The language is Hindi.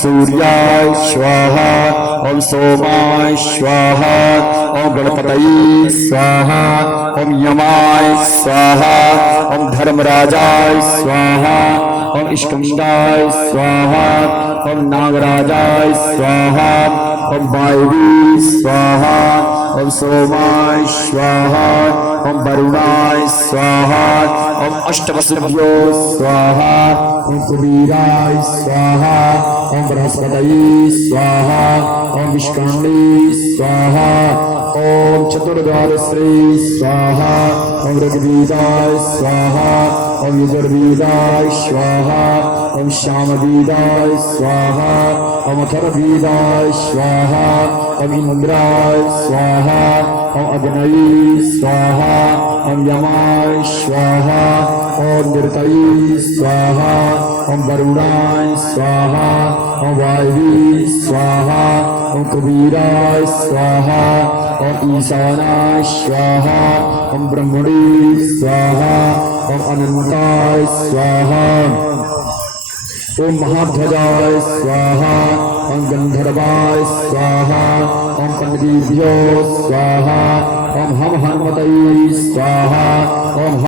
सूर्याय स्वाहा ओम सोमाय स्वाहा ओम गणपतये स्वाहा ओम यमाय स्वाहा ओम धर्मराजाय स्वाहा ओम इष्टमिंदाय स्वाहा ओम नागराजाय स्वाहा ओम वायवी स्वाहा ओम सोमाय स्वाहा ओम वरुणाय स्वाहा ओम अष्टवसुभ्यो स्वाहा ओम कुबेराय स्वाहा ओम बृहस्पतये स्वाहा ओम विष्णुवे स्वाहा ओम चतुर्द्वारश्री स्वाहा ओम ऋग्वेदाय स्वाहा ओम यजुर्वेदाय स्वाहा ओम सामवेदाय स्वाहा ओम अथर्ववेदाय स्वाहा ओम इंद्राय स्वाहा ओम अग्नये स्वाहा ओम यमाय स्वाहा ओम निरतये स्वाहा ओम वरुणाय स्वाहा ओम वायवे स्वाहा ओम कुबेराय स्वाहा ओम ईशानाय स्वाहा ओम ब्रह्मणे स्वाहा ओम अनंताय स्वाहा ओम महाध्वजाय स्वाहा ओम गंधर्वाय स्वाहा ओम कनकेभ्यो स्वाहा ओम हम हनुमतये स्वाहा ओम